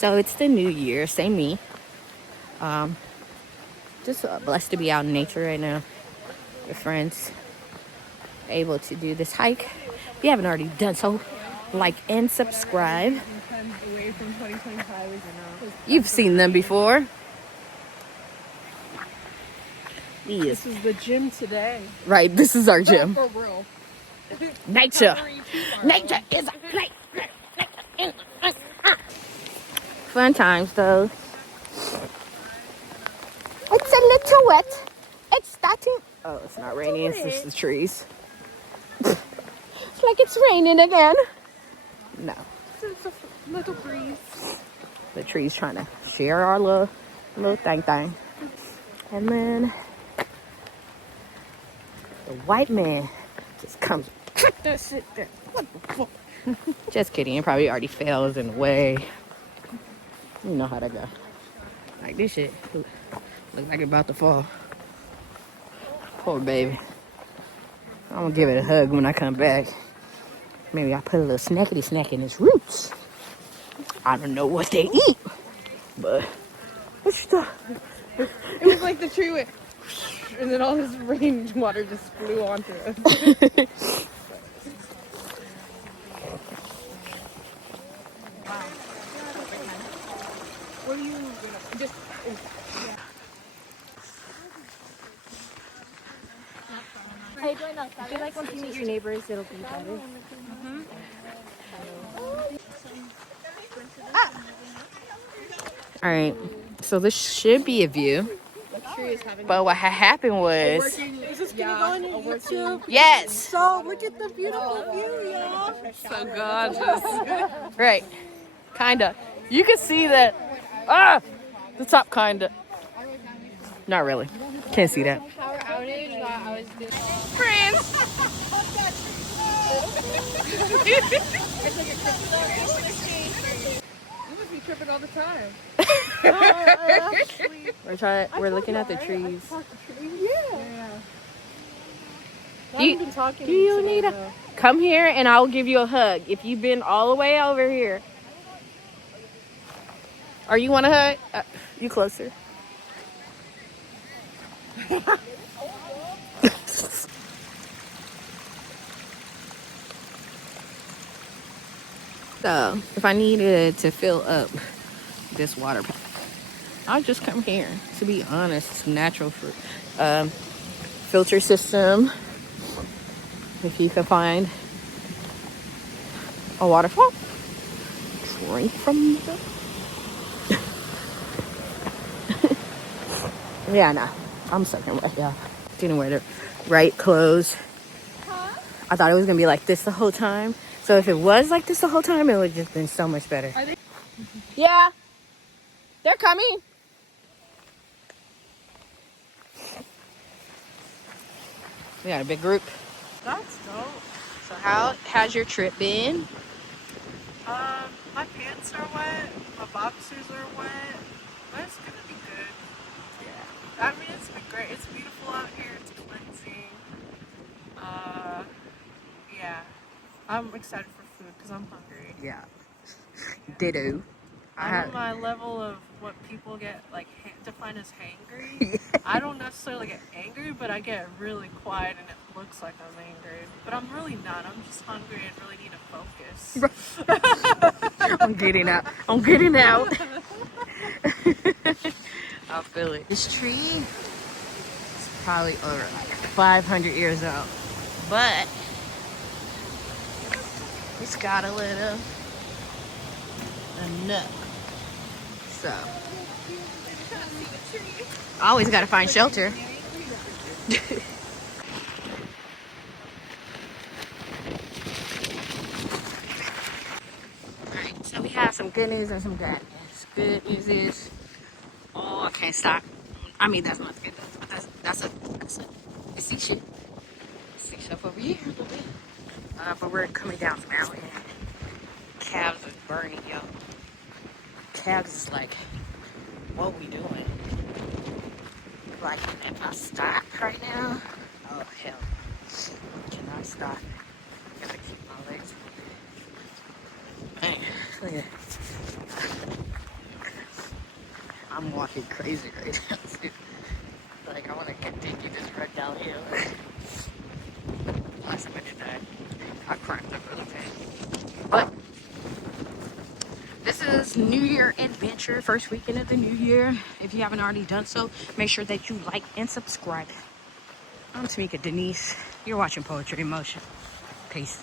So it's the new year, same me. Just blessed to be out in nature right now with friends, able to do this hike. If you haven't already done so, like and subscribe. Away from 2025, You've seen them before. This is the gym today. Right, this is our gym. For real. Nature. Nature is a place. Fun times though. It's a little wet. It's starting. Oh, it's not raining. It's just the trees. It's like it's raining again. No. It's a little breeze. The trees trying to share our little thing. And then the white man just comes. That shit there. What the fuck? Just kidding. It probably already fell in the way. You know how that go. Like this shit. Looks like it's about to fall. Poor baby. I'm gonna give it a hug when I come back. Maybe I put a little snackety snack in its roots. I don't know what they eat, but what you thought? It was like the tree went, and then all this rainwater just flew onto us. What are you gonna just? I feel like once you meet your neighbors, it'll be better. All right, so this should be a view. But what had happened was, Is this gonna go on your YouTube? yes, So look at the beautiful view, y'all. So gorgeous. right, kinda. You can see that, the top kinda. Not really. Can't see that. Power outage while I was doing. Friends. You must be tripping all the time. We're looking at the trees. Yeah. Do you need a come here and I'll give you a hug if you've been all the way over here. Or you want a hug? You closer. So if I needed to fill up this water pack, I'll just come here. To be honest, it's natural fruit. Filter system. If you can find a waterfall, drink from the. Yeah, nah, I'm soaking wet, y'all. Didn't wear the right clothes. I thought it was gonna be like this the whole time. So if it was like this the whole time, it would have just been so much better. Yeah, they're coming. We got a big group. That's dope. So how's your trip been? My pants are wet, my boxers are wet, but it's gonna be good. Yeah. I mean, it's been great. It's beautiful out here. It's cleansing. Yeah. I'm excited for food because I'm hungry. Yeah. Ditto. I'm on my level of what people get like define as hangry. I don't necessarily get angry, but I get really quiet and it looks like I'm angry. But I'm really not. I'm just hungry and really need to focus. I'm getting out. I'm getting out. I feel it. This tree is probably over like 500 years old, but it's got a little nook. So I always gotta find shelter. Alright, so we have some good news and some bad news. Good news is, oh, I can't stop. I mean, that's not good news, but that's I see shit. I see stuff over here a little bit. But we're coming down the mountain. Calves are burning, yo. Calves is like, what we doing? Like, if I stop right now, oh hell, can I stop? I gotta keep my legs moving. Man, look at that. I'm walking crazy right now, too. Like, I want to continue this run downhill. Last time I did that, I cramped up really bad. But this is New Year adventure, first weekend of the new year. If you haven't already done so, make sure that you like and subscribe. I'm Tamika Denise. You're watching Poetry in Motion. Peace.